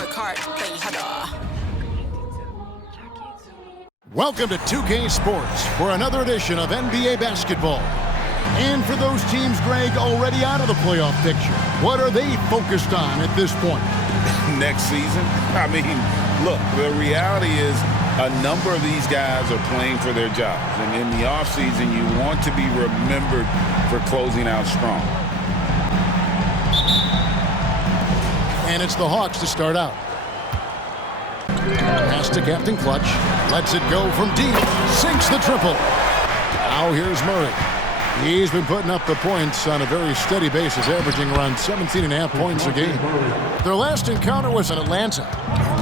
work hard, play harder. Welcome to 2K Sports for another edition of NBA basketball. And for those teams, Greg, already out of the playoff picture, what are they focused on at this point? Next season? I mean, look, the reality is a number of these guys are playing for their jobs. And in the offseason, you want to be remembered for closing out strong. And it's the Hawks to start out. Pass to Captain Clutch. Lets it go from deep. Sinks the triple. Now here's Murray. He's been putting up the points on a very steady basis, averaging around 17.5 points a game. Their last encounter was in Atlanta.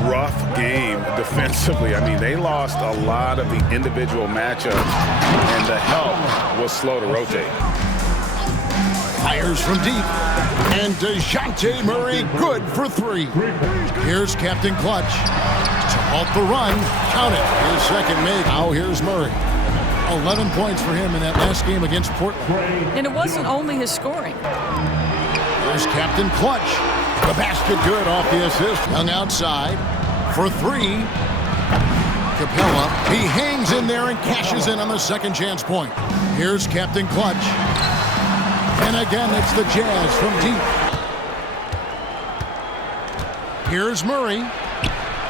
Rough game defensively. I mean, they lost a lot of the individual matchups, and the help was slow to rotate. Fires from deep. And DeJounte Murray good for three. Here's Captain Clutch to halt the run. Count it. His second make. Now here's Murray. 11 points for him in that last game against Portland. And it wasn't only his scoring. There's Captain Clutch. The basket good off the assist. Young outside for three. Capella. He hangs in there and cashes in on the second chance point. Here's Captain Clutch. And again, it's the Jazz from deep. Here's Murray.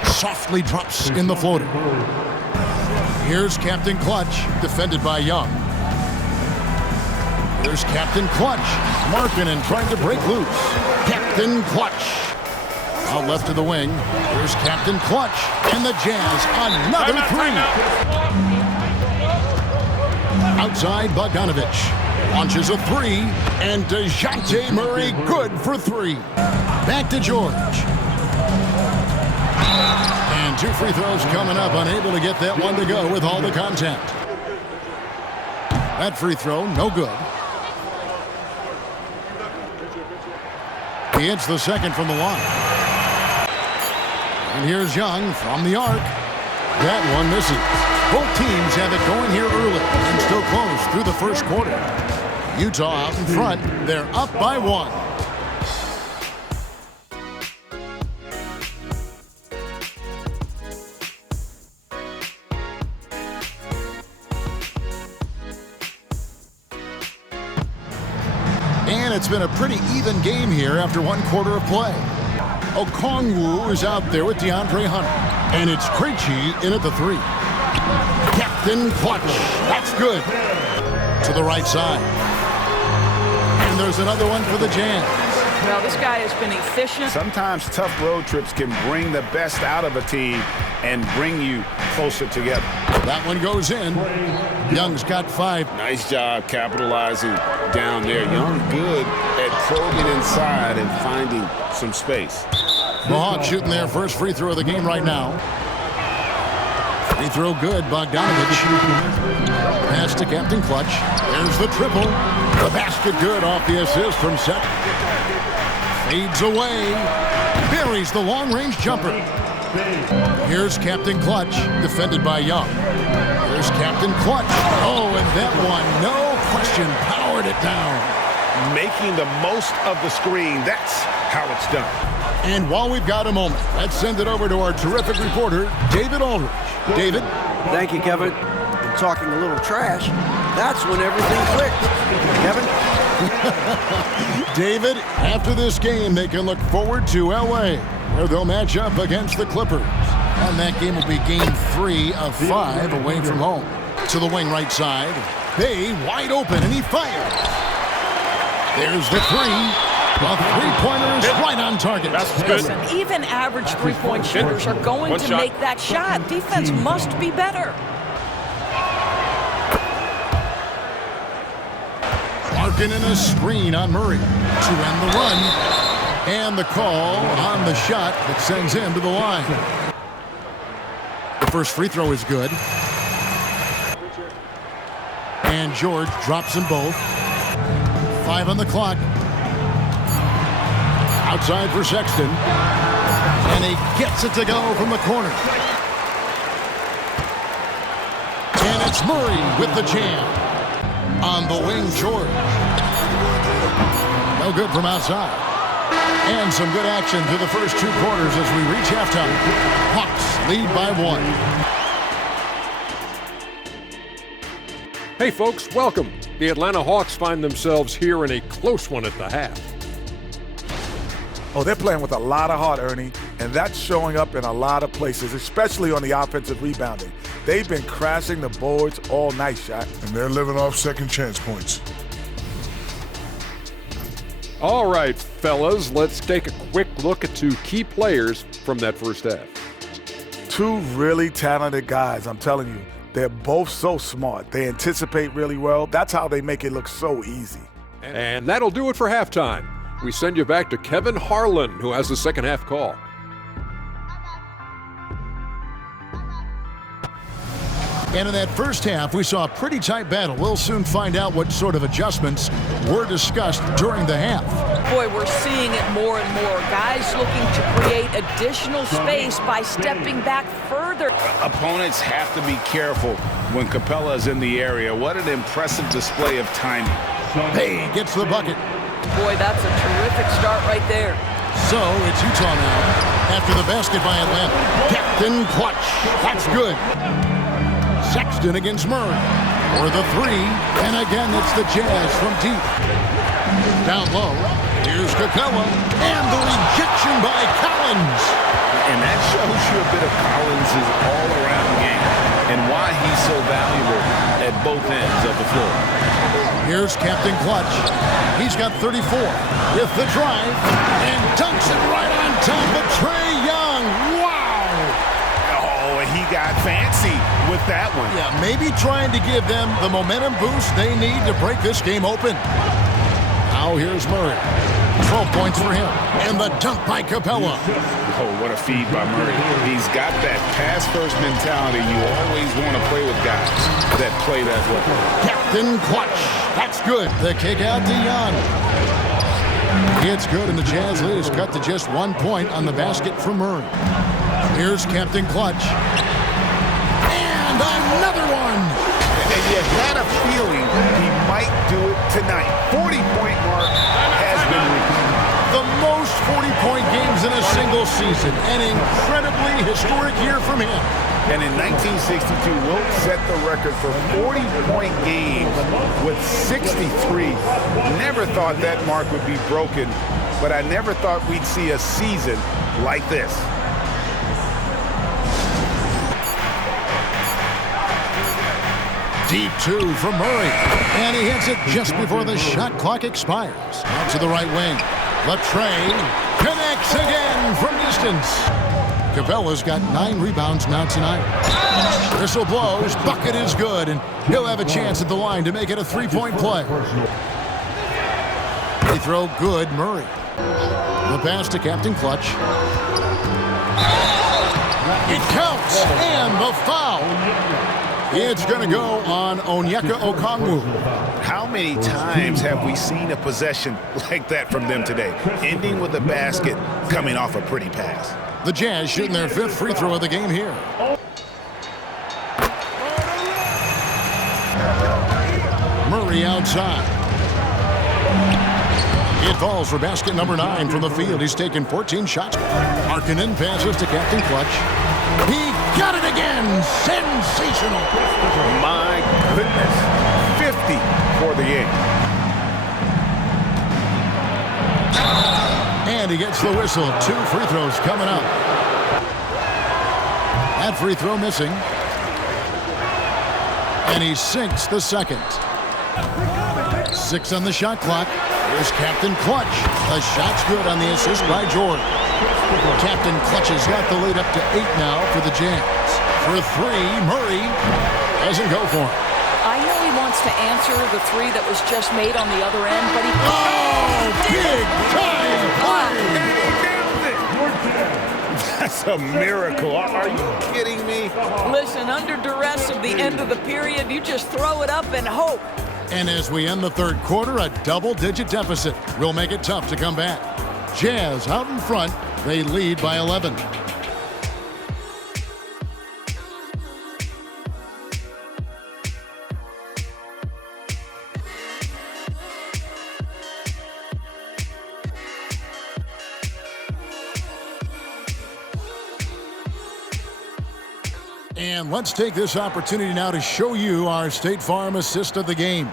Softly drops in the floater. Here's Captain Clutch, defended by Young. Here's Captain Clutch. Markkanen trying to break loose. Captain Clutch. Out left to the wing. Here's Captain Clutch. And the Jazz, another three. Outside, Bogdanovich. Launches a three. And DeJounte Murray good for three. Back to George. And two free throws coming up, unable to get that one to go with all the contact. That free throw, no good. He hits the second from the line. And here's Young from the arc. That one misses. Both teams have it going here early and still close through the first quarter. Utah out in front. They're up by one. And it's been a pretty even game here after one quarter of play. Okongwu is out there with DeAndre Hunter. And it's Krejci in at the three. Captain Clutch. That's good. To the right side. And there's another one for the Jazz. Well, this guy has been efficient. Sometimes tough road trips can bring the best out of a team and bring you closer together. That one goes in. Young's got five. Nice job capitalizing down there. Young good at probing inside and finding some space. The Hawks shooting their first free throw of the game right now. Free throw good, Bogdanovich. Pass to Captain Clutch. There's the triple. The basket good off the assist from Seth. Fades away. Buries the long-range jumper. Here's Captain Clutch, defended by Young. Here's Captain Clutch. Oh, and that one, no question, powered it down. Making the most of the screen, that's how it's done. And while we've got a moment, let's send it over to our terrific reporter, David Aldridge. David? Thank you, Kevin. And talking a little trash, that's when everything clicked. Kevin? David, after this game, they can look forward to L.A., where they'll match up against the Clippers. And that game will be game 3 of 5 away from home. To the wing right side. Bay wide open, and he fires. There's the three. The three-pointer is right on target. That's good. Listen, even average three-point shooters are going to make that shot. Defense must be better. Markkanen a screen on Murray to end the run. And the call on the shot that sends him to the line. The first free throw is good. And George drops them both. 5 on the clock. Outside for Sexton. And he gets it to go from the corner. And it's Murray with the jam. On the wing, George. No good from outside. And some good action through the first 2 quarters as we reach halftime. Hawks lead by 1. Hey folks, welcome. The Atlanta Hawks find themselves here in a close one at the half. Oh, they're playing with a lot of heart, Ernie, and that's showing up in a lot of places, especially on the offensive rebounding. They've been crashing the boards all night, Shaq. And they're living off second chance points. All right, fellas, let's take a quick look at 2 key players from that first half. 2 really talented guys, I'm telling you. They're both so smart. They anticipate really well. That's how they make it look so easy. And that'll do it for halftime. We send you back to Kevin Harlan, who has the second half call. And in that first half, we saw a pretty tight battle. We'll soon find out what sort of adjustments were discussed during the half. Boy, we're seeing it more and more. Guys looking to create additional space by stepping back further. Opponents have to be careful when Capella is in the area. What an impressive display of timing. Hey, gets the bucket. Boy, that's a terrific start right there. So it's Utah now after the basket by Atlanta. Captain Clutch. That's good. Sexton against Murray for the 3, and again it's the Jazz from deep. Down low, here's Capella, and the rejection by Collins. And that shows you a bit of Collins' all-around game and why he's so valuable at both ends of the floor. Here's Captain Clutch. He's got 34 with the drive, and dunks it right on top of Trae Young. Wow! Oh, he got fancy with that one. Yeah, maybe trying to give them the momentum boost they need to break this game open. Now here's Murray. 12 points for him. And the dunk by Capella. Oh, what a feed by Murray. He's got that pass-first mentality. You always want to play with guys that play that way. Captain Clutch. That's good. The kick out to Young. It's good, and the Jazz lead is cut to just 1 point on the basket from Murray. Here's Captain Clutch. And another one. And you had a feeling he might do it tonight. 40-point mark has been reached. The most 40-point games in a single season. An incredibly historic year from him. And in 1962, Wilt set the record for 40-point games with 63. Never thought that mark would be broken, but I never thought we'd see a season like this. Deep 2 from Murray. And he hits it just before the shot clock expires. Out to the right wing. Latrey connects again from distance. Capella's got 9 rebounds now tonight. Whistle blows. Bucket is good. And he'll have a chance at the line to make it a 3-point play. They throw good, Murray. The pass to Captain Clutch. It counts. And the foul. It's going to go on Onyeka Okongwu. How many times have we seen a possession like that from them today, ending with a basket coming off a pretty pass? The Jazz shooting their 5th free throw of the game here. Murray outside. It falls for basket number 9 from the field. He's taken 14 shots. Markkanen passes to Captain Clutch. He got it again. Sensational. My goodness. 50 for the game. And he gets the whistle. 2 free throws coming up. That free throw missing. And he sinks the second. 6 on the shot clock. Here's Captain Clutch. The shot's good on the assist by Jordan. Captain Clutch has got the lead up to 8 now for the Jazz. For 3, Murray doesn't go for it. I know he wants to answer the 3 that was just made on the other end, but he... Oh, big time play! That's a miracle. Are you kidding me? Listen, under duress of the end of the period, you just throw it up and hope. And as we end the third quarter, a double-digit deficit will make it tough to come back. Jazz out in front. They lead by 11. And let's take this opportunity now to show you our State Farm assist of the game.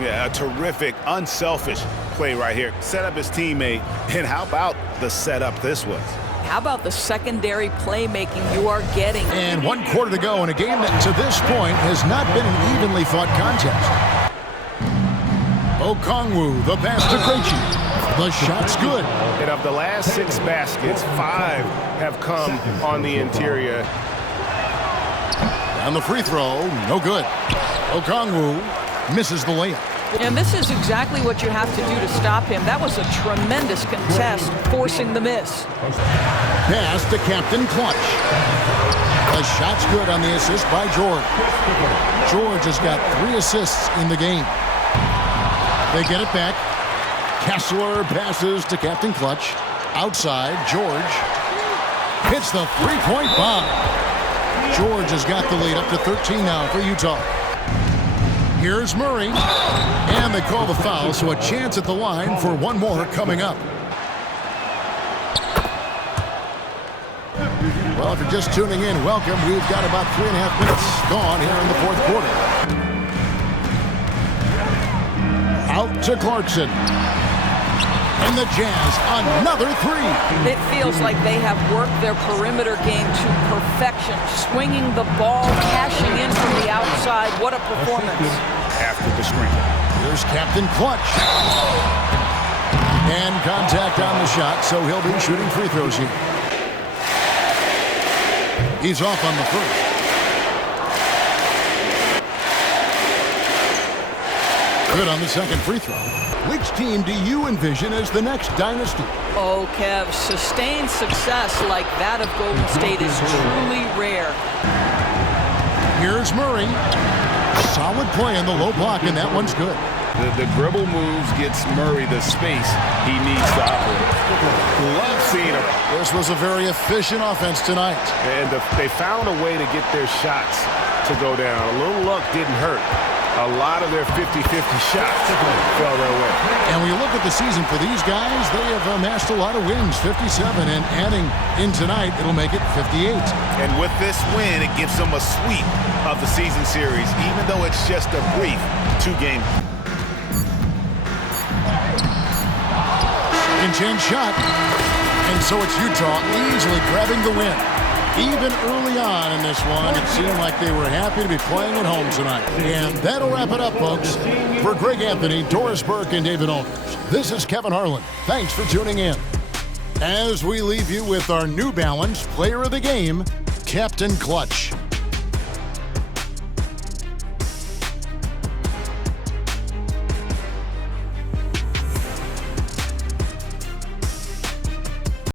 Yeah, a terrific, unselfish play right here. Set up his teammate, and how about the setup this was? How about the secondary playmaking you are getting? And 1 quarter to go in a game that to this point has not been an evenly fought contest. Okongwu, the pass to Krejci. The shot's good. And of the last 6 baskets, 5 have come on the interior. On the free throw, no good. Okongwu misses the layup. And this is exactly what you have to do to stop him. That was a tremendous contest, forcing the miss. Pass to Captain Clutch. The shot's good on the assist by George. George has got 3 assists in the game. They get it back. Kessler passes to Captain Clutch. Outside, George hits the three-point bomb. George has got the lead up to 13 now for Utah. Here's Murray. And they call the foul, so a chance at the line for one more coming up. Well, if you're just tuning in, welcome. We've got about 3.5 minutes gone here in the 4th quarter. Out to Clarkson. And the Jazz, another 3. It feels like they have worked their perimeter game to perfection, swinging the ball, cashing in from the outside. What a performance. After the screen. Here's Captain Clutch. And contact on the shot, so he'll be shooting free throws here. He's off on the first. Good on the second free throw. Which team do you envision as the next dynasty? Oh, Kev, sustained success like that of Golden State is truly rare. Here's Murray. Solid play in the low block, and that one's good. The dribble moves gets Murray the space he needs to operate. Love seeing him. This was a very efficient offense tonight. And they found a way to get their shots to go down. A little luck didn't hurt. A lot of their 50-50 shots fell their way. And when you look at the season for these guys, they have amassed a lot of wins, 57, and adding in tonight, it'll make it 58. And with this win, it gives them a sweep of the season series, even though it's just a brief 2-game. Second-chance shot. And so it's Utah easily grabbing the win. Even early on in this one, it seemed like they were happy to be playing at home tonight. And that'll wrap it up, folks. For Greg Anthony, Doris Burke, and David Owners, this is Kevin Harlan. Thanks for tuning in. As we leave you with our New Balance Player of the Game, Captain Clutch.